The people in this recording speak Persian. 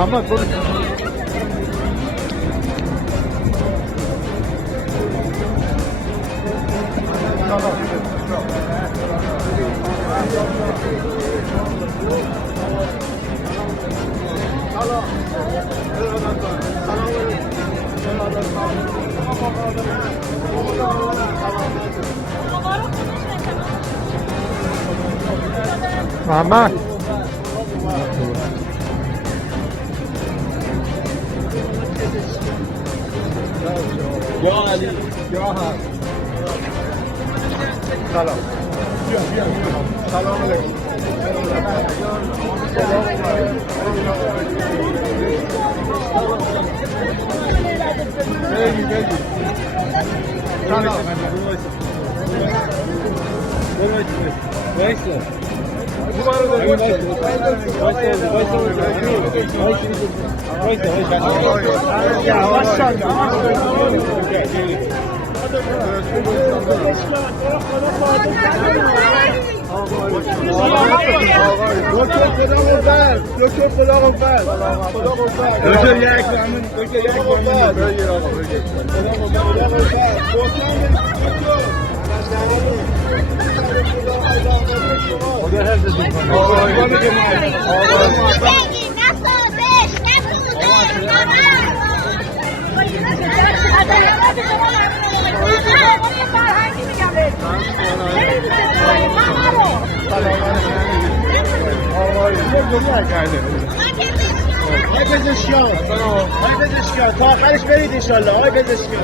محمد برو محمد یا علی یا هم سلام سلام علیکم بگی سلام آقای پزیشکیان تا آخرش برید انشالله. آقای پزیشکیان